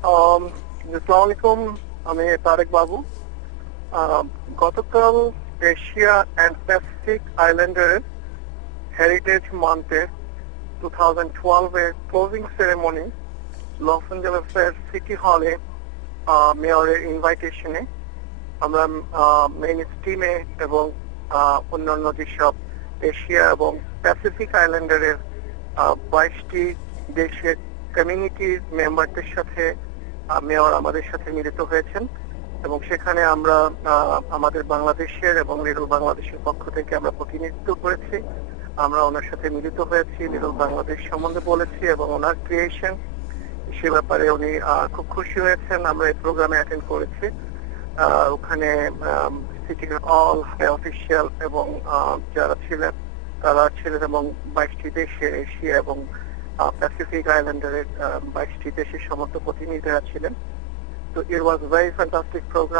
আসসালামু আলাইকুম। আমি তারেক বাবু। গতকাল এশিয়া অ্যান্ড প্যাসিফিক আইল্যান্ডের হেরিটেজ মান্থের 2012 এর ক্লোজিং সেরেমনি লস অ্যাঞ্জেলেসের সিটি হলে মেয়রের ইনভাইটেশনে আমরা মেইন স্ট্রিমে এবং অন্যান্য যেসব এশিয়া এবং প্যাসিফিক আইল্যান্ডের 22টি দেশের কমিউনিটির মেম্বারদের সাথে মেয়র আমাদের সাথে মিলিত হয়েছেন এবং সেখানে আমরা আমাদের বাংলাদেশের এবং লিটল বাংলাদেশের পক্ষ থেকে আমরা প্রতিনিধিত্ব করেছি। আমরা ওনার সাথে মিলিত হয়েছি, লিটল বাংলাদেশ সম্বন্ধে বলেছি এবং ওনার ক্রিয়েশন সে ব্যাপারে উনি খুব খুশি হয়েছেন। আমরা এই প্রোগ্রামে অ্যাটেন্ড করেছি। ওখানে সিটির অল হাই অফিসিয়াল এবং যারা ছিলেন তারা ছিলেন এবং 22টি দেশের এশিয়া এবং প্যাসিফিক আইল্যান্ডের 22টি দেশের সমস্ত প্রতিনিধিরা ছিলেন। তো ইট ওয়াজ ভেরি ফ্যান্টাস্টিক প্রোগ্রাম।